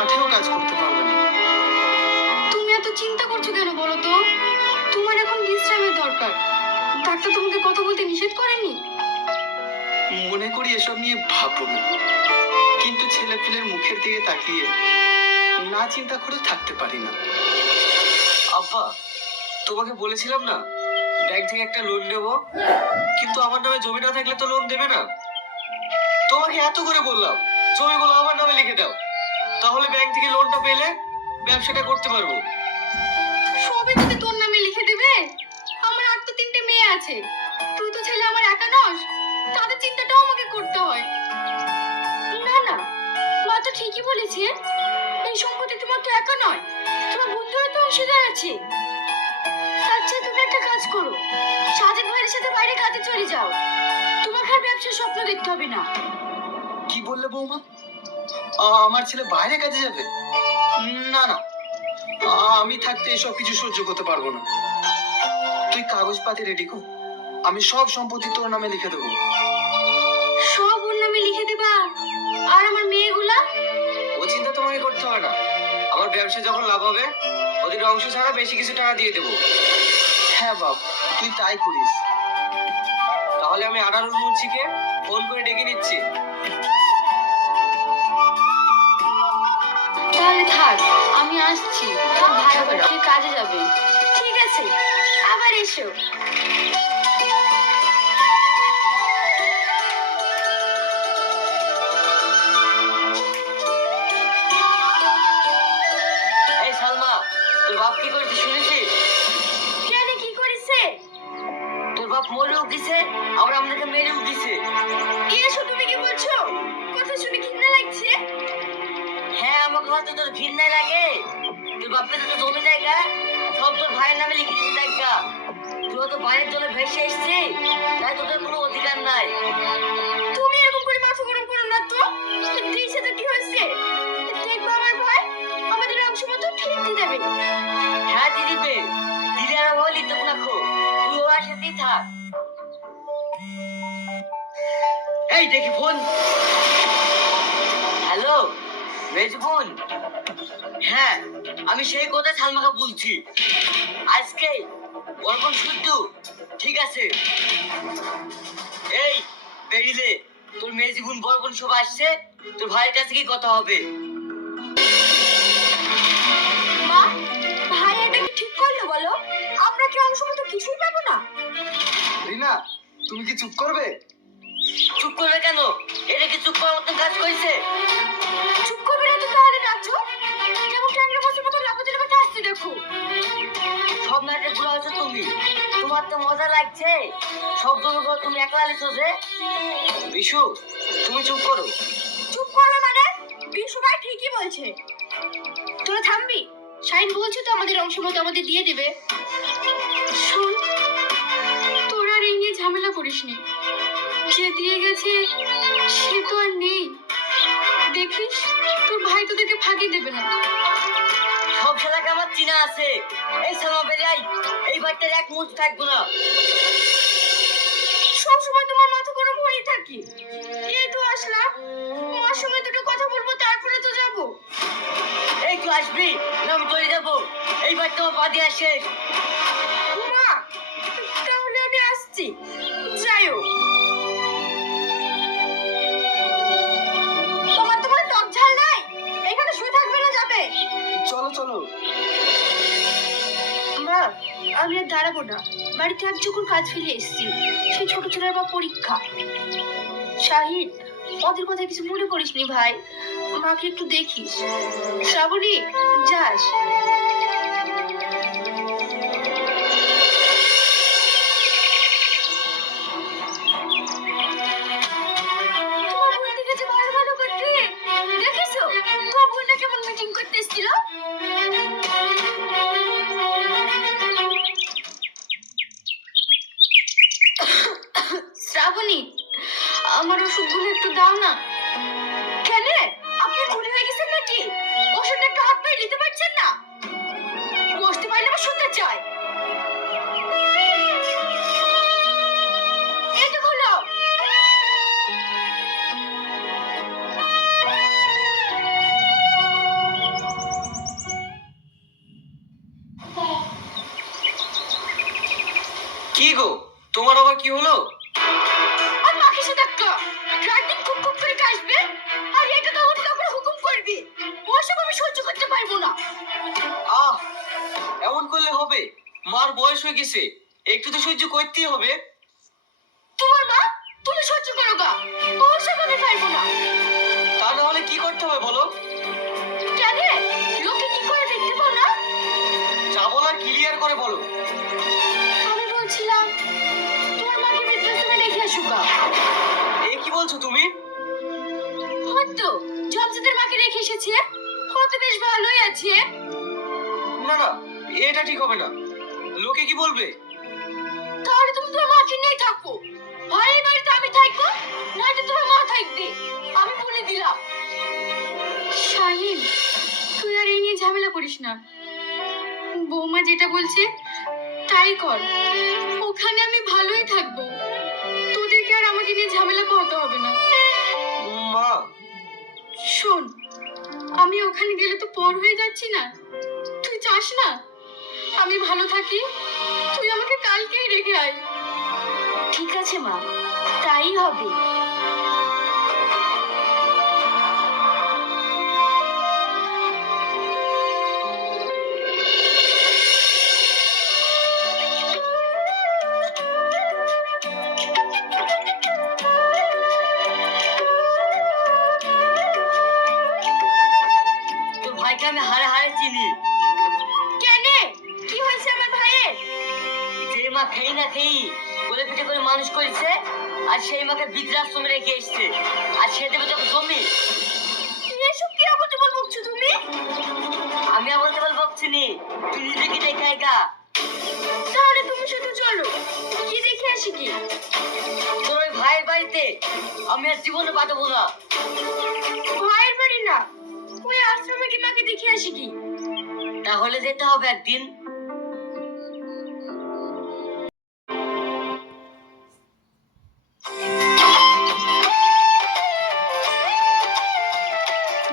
মাঠেও কাজ করতে পারবে না। তুমি এত চিন্তা করছো কেন বলো তো? তোমার এখন বিশ্রামের দরকার। ডাক্তার তোমাকে কথা বলতে নিষেধ করেনি? মনে করি এসব নিয়ে ভাববো না, কিন্তু ছেলে পেলের মুখের দিকে তাকিয়ে না চিন্তা করে থাকতে পারি না। আব্বা, তোমাকে বলেছিলাম না ব্যাংক থেকে একটা লোন নেব, কিন্তু আমার নামে জমি না থাকলে তো লোন দেবে না। তোমাকে এত করে বললাম জমিগুলো আমার নামে লিখে দাও, তাহলে ব্যাংক থেকে লোনটা পেলে ব্যবসাটা করতে পারবো। সবই যদি তোর নামে লিখে দেবে? আমার আর তো 3টে মেয়ে আছে, তুই তো ছেলে আমার একা নস, তাদের চিন্তাটাও আমাকে করতে হয়। না না, মা তো ঠিকই বলেছে, এই সম্পত্তি তোমার তো একা নয়, তোমার বন্ধুরা তো অংশীদার আছে। আচ্ছা তুমি একটা কাজ করো, সাজেদ ভাইয়ের সাথে বাইরে কাজে চলে যাও, তোমাকে আর ব্যবসার স্বপ্ন দেখতে হবে না। কি বললে বৌমা? আমার ছেলে বাইরে কাজে যাবে? না না, আমি থাকতে এসব কিছু সহ্য করতে পারবো না। তুই কাগজপাতি রেডি কর, আমি সব সম্পত্তি তোর নামে লিখে দেবো। সব ওর নামে লিখে দেবা? আর আমার মেয়েগুলা? ও চিন্তা তোমাকে করতে হবে না, আমার ব্যবসা যখন লাভ হবে ওদের অংশ ছাড়া বেশি কিছু টাকা দিয়ে দেবো। হ্যাঁ বাপ, তুই তাই করিস। তাহলে আমি আনারুল মুন্সিকে ফোন করে ডেকে নিচ্ছি। তাহলে থাক, আমি আসছি, তোর ভাই আবার কাজে যাবে। ঠিক আছে, আবার এসো। এই সালমা, তোর বাপ কি করেছে শুনেছিস? কেন, কি করেছে? তোর বাপ মরেও গেছে, আবার আমাদেরকে মেরেও দিছে। এসো, তুমি কি বলছো? কথা শুনে ঘৃণা লাগছে। হ্যাঁ, আমাকে হয়তো তোর ঘৃণা লাগে। তোর বাপের তো জমি জায়গা সব তোর ভাইয়ের নামে লিখে দিয়েছে জায়গা। তুই তো বাইরের জন্য ভেসে এসছি, তাই তোদের কোনো অধিকার নাই। তুমি এরকম করে মাথা গরম করো না তো। দিয়েছে তো কি হয়েছে? দেখবো আমার ভাই আমাদের অংশ মতো ঠিক দিয়ে দেবে। হ্যাঁ দিয়ে দিবে, দিলে আর বলি তো না খো, তুই ওর সাথেই থাক। এই দেখি ফোন। হ্যালো মেজবুন, হ্যাঁ আমি সেই কথা সালমাকে বলছি, আজকে গল্পন শুদ্ধ। ঠিক আছে, এই বেরিলে তোর মেজবুন বরবন সব আসছে, তোর ভাইয়ের কাছে কি কথা হবে? মা, ভাই এটা কি ঠিক করলো বলো? আমরা কি অংশ মতো কিছুই পাবো না? রিনা, তুমি কি চুপ করবে? চুপ করবে কেন? এটা কি চুপ করার মতন কাজ করেছে? চুপ করবে না তো তাহলে নাচো, কেমন ট্যাংরা বসে মতো লাফাতে লাফাতে আসছে দেখো। সব নাটক গুলো হচ্ছে তুমি, তোমার তো মজা লাগছে। সব জমিগুলো তুমি একলা লিখছো যে। বিশু তুমি চুপ করো। চুপ করবে মানে? বিশু ভাই ঠিকই বলছে। তোরা থামবি? শাইন বলছে তো আমাদের অংশ মতো আমাদের দিয়ে দিবে। শোন, তোরা আর এই নিয়ে ঝামেলা করিস নি, যে দিয়ে গেছে সে তো আর নেই। দেখিস তোর ভাই তোদেরকে ফাঁকি দেবে না। সব শালাকে আমার চিনা আছে। এই সালমা বেরিয়াই, এই বাড়িটার এক মুহূর্ত থাকবো না। সব সময় তোমার মাথা গরম হয়ে থাকি। এই তো আসলাম, মার সঙ্গে দুটো কথা বলবো, তারপরে তো যাবো। এই তুই আসবি না আমি চলে যাবো, এই বাড়িটা আমার পা দিয়ে শেষ। মা, তাহলে আমি আসছি, যাইও। তোমার টক ঝাল নাই? এখানে শুয়ে থাকবে না, যাবে? চলো চলো। মা, আমি আর দাঁড়াবো না, বাড়িতে এক যখন কাজ ফেলে এসেছি, সেই ছোট ছেলের বা পরীক্ষা। শাহিদ, ওদের কথা কিছু মনে করিস নি ভাই, মাকে একটু দেখিস। শ্রাবণী, যাস। তোমার বোন দেখেছে ভালো ভালো করতে, দেখেছো তোমার বোনটা কেমন মিটিং করতে এসেছিল? শ্রাবণী, আমার ওষুধগুলো একটু দাও না। কেন, আপনি ভুল হয়ে গেছেন নাকি? ওষুধটা একটু হাত পায়ে নিতে পারছেন না? কি গো, তোমার আবার কি হলো? আর মাকে সে ধাক্কা রাত দিন খুব খুব করে কাশবে, আর এটা তো উঠে তারপর হুকুম করবি। ওসব আমি সহ্য করতে পারবো না। আহ, এমন করলে হবে? মার বয়স হয়ে গেছে, একটু তো সহ্য করতেই হবে। তোমার মা, তুমি সহ্য করো গা, ওসব আমি পারবো না। তা না হলে কি করতে হবে বলো? কেন লোকে কি করে দেখতে পাও না? যা বলার ক্লিয়ার করে বলো। আমি বলছিলাম তোমার মাকে বৃদ্ধাশ্রমে রেখে আসো গা। এ কি বলছো তুমি? হয়তো জমজাদের মাকে রেখে এসেছে, হয়তো বেশ ভালোই আছে। না না, এটা ঠিক হবে না। লোকে কি বলবে? তাহলে তুমি তোমার মাকে নিয়ে থাকো, হয় এই বাড়িতে আমি থাকবো, নয়তো তোমার মা থাকবে। আমি বলে দিলাম। শাহিন, তুই আর এই নিয়ে ঝামেলা করিস না। বৌমা যেটা বলছে তাই কর, ওখানে আমি ভালোই থাকবো। তোদেরকে আর আমাকে নিয়ে ঝামেলা করতে হবে না। মা, শোন, আমি ওখানে গেলে তো পর হয়ে যাচ্ছি না? তুই চাস না আমি ভালো থাকি? তুই আমাকে কালকেই রেখে আয়। ঠিক আছে মা, তাই হবে। তোর ভাইকে আমি হারে হারে চিনি। কেন, কি হয়েছে আমার ভাইয়ের? যে মা খেয়ে না খেয়ে কোলে পিঠে করে মানুষ করেছে, আর সেই মাকে বৃদ্ধাশ্রমে রেখে এসছে, আর সে দেবে তোকে জমি। এসব কি আবার তোমার বকছো তুমি? আমি আবার কেবল বকছি নি, তুই নিজে কি দেখে আইগা। তাহলে তুমি শুধু চলো, কি দেখে আসি কি? তোর ওই ভাইয়ের বাড়িতে আমি আর জীবনে পাঠাবো না। ভাইয়ের বাড়ি না, ওই আশ্রমে কি মাকে দেখে আসি কি? তাহলে যেতে হবে একদিন।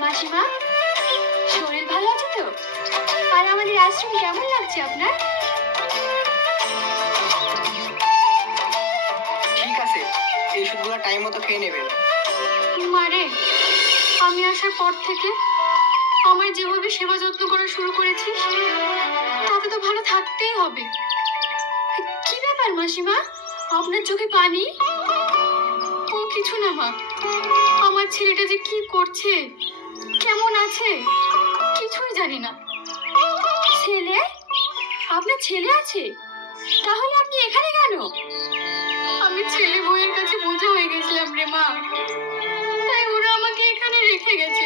মাসিমা, শরীর ভালো আছে তো? আর আমাদের আশ্রম কেমন লাগছে আপনার? ঠিক আছে, এই ওষুধগুলো টাইম মতো খেয়ে নেবেন। মারে, আমি আসার পর থেকে আমার যেভাবে সেবা যত্ন করা শুরু করেছিস, তাতে তো ভালো থাকতেই হবে। কি ব্যাপার মাসিমা, আপনার চোখে পানি? ও কিছু না মা, আমার ছেলেটা যে কি করছে, কেমন আছে, কিছুই জানি না। ছেলে? আপনার ছেলে আছে? তাহলে আপনি এখানে কেন? আমি ছেলে বউয়ের কাছে বোঝা হয়ে গেছিলাম রে মা, তাই ওরা আমাকে এখানে রেখে গেছে।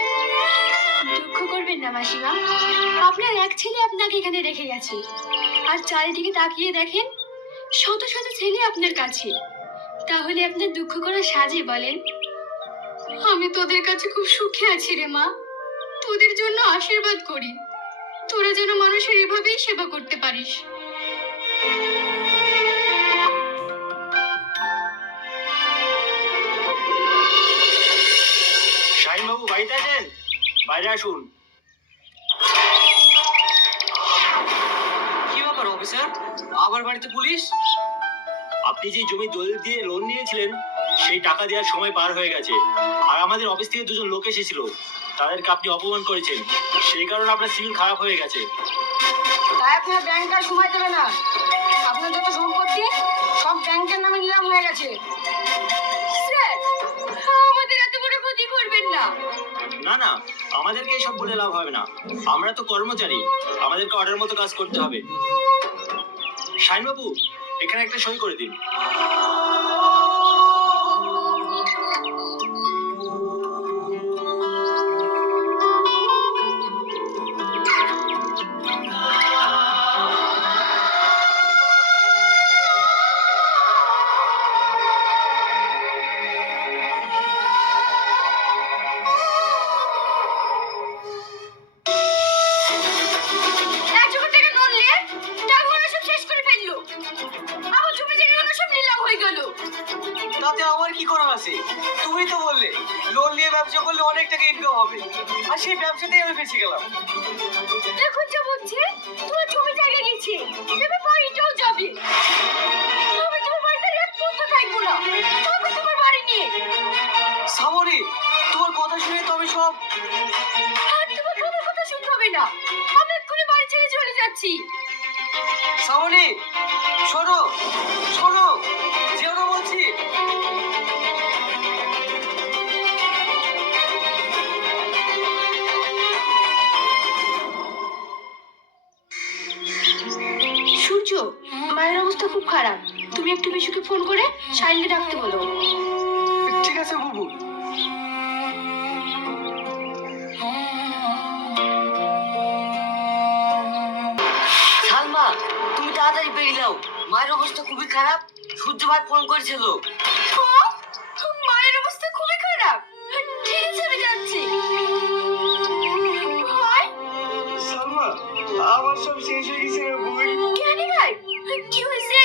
দুঃখ করবেন না মাসিমা, আপনার এক ছেলে আপনাকে এখানে রেখে গেছে, আর চারিদিকে তাকিয়ে দেখেন শত শত ছেলে আপনার কাছে। তাহলে আপনার দুঃখ করা সাজে বলেন? আমি তোদের কাছে খুব সুখে আছি রে মা, তোদের জন্য আশীর্বাদ করি, তোরা যেন মানুষের এভাবেই সেবা করতে পারিস। শাহিন বাবু বাড়িতে আছেন? বাইরে আসুন। কি ব্যাপার অফিসার, আবার বাড়িতে পুলিশ? আপনি যে জমি দলিল দিয়ে লোন নিয়েছিলেন, সেই টাকা দেওয়ার সময় পার হয়ে গেছে, আর আমাদের অফিস থেকে দুজন লোক এসেছিল, তাদেরকে আপনি অপমান করেছেন, সেই কারণে আপনার সিভিল খারাপ হয়ে গেছে। তাই আপনার ব্যাংক আর সময় দেবে না। আপনার যত সম্পত্তি সব ব্যাংকের নামে নিলাম হয়ে গেছে। স্যার, আমাদের এত বড় ক্ষতি করবেন না। না না, আমাদেরকে এসব বলে লাভ হবে না, আমরা তো কর্মচারী, আমাদেরকে অর্ডার মতো কাজ করতে হবে। শাহিন বাবু, এখানে একটা সই করে দিন। তাতে আমার কি করার আছে? তুমি তো বললে লোন নিয়ে ব্যবসা করলে অনেক টাকা ইনকাম হবে, আর সেই ব্যবসাতেই আমি ফেঁসে গেলাম। এখন যা বলছে তোমার জমি জায়গা গেছে, এবার বাড়িটাও যাবে। আর তোমাকে আমার কথা শুনতে হবে না, আমি এক্ষুনি বাড়ি ছেড়ে চলে যাচ্ছি। শ্রাবণী, শোনো শোনো, যেও না বলছি। সূর্য, মায়ের অবস্থা খুব খারাপ, তুমি একটু বিশুকে ফোন করে শাইনকে ডাকতে বলো। ঠিক আছে বুবু। সালমা, তুমি তাড়াতাড়ি বেরিয়ে যাও, মায়ের অবস্থা খুবই খারাপ। সূর্য ভাই ফোন করেছিল। হ্যাঁ? মায়ের অবস্থা খুবই খারাপ। ঠিক আছে, আমি যাচ্ছি। ভাই, সালমা, আমার সব শেষ হয়ে গেছে রে বোন। কেন ভাই, কি হয়েছে?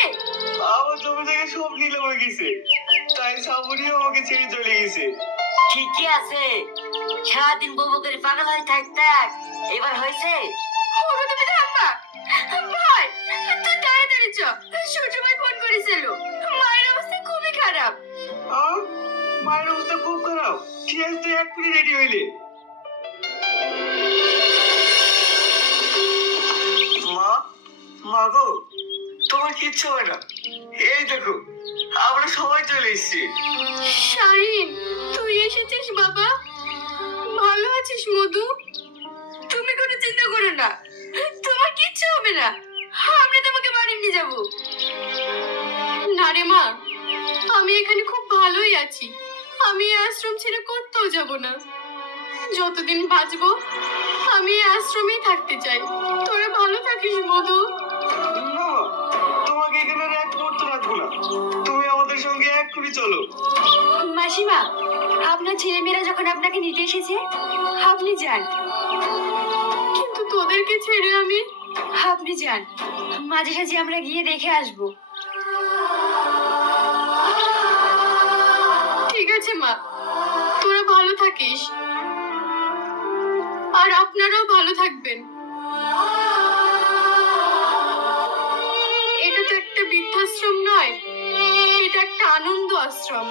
আমার জমি থেকে সব নিলাম হয়ে গেছে, তাই শ্রাবণীও আমাকে ছেড়ে চলে গেছে। ঠিকই আছে, সারাদিন বউ বউ করে পাগল হয়ে থাক থাক, এবার হয়েছে। ওগো, তুমি থামবা। ভাই, তুই তাড়াতাড়ি চ, সূর্য ভাই ফোন করেছিল, মায়ের অবস্থা খুবই খারাপ। মায়ের অবস্থা খুব খারাপ। ঠিক আছে, তুই এক্ষুনি রেডি হইলে। মা, মা গো, তোমার কিচ্ছু হবে না। এই দেখো, আমরা সবাই চলে এসেছি। শাহিন, তুই এসেছিস বাবা? ভালো আছিস মধু? তুমি কোনো চিন্তা করো না, তোমার কিচ্ছু হবে না, আমরা তোমাকে বাড়ি নিয়ে যাব। না রে মা, আমি এখানে খুব ভালোই আছি, আমি এই আশ্রম ছেড়ে কোথাও যাব না। যতদিন বাঁচবো আমি এই আশ্রমেই থাকতে চাই। তোরা ভালো থাকিস মধু। না, তোমাকে এখানে আর এক মুহূর্ত রাখবো না। তুমি আমাদের সঙ্গে এক্ষুনি চলো। মাসিমা, আপনার ছেলেমেয়েরা যখন আপনাকে নিতে এসেছে, আপনি যান। কিন্তু তোদেরকে ছেড়ে আমি? আপনি যান, মাঝে সাঝে আমরা গিয়ে দেখে আসবো। ঠিক আছে মা, তোরা ভালো থাকিস, আর আপনারাও ভালো থাকবেন। এটা তো একটা বৃদ্ধাশ্রম নয়, এটা একটা আনন্দ আশ্রম।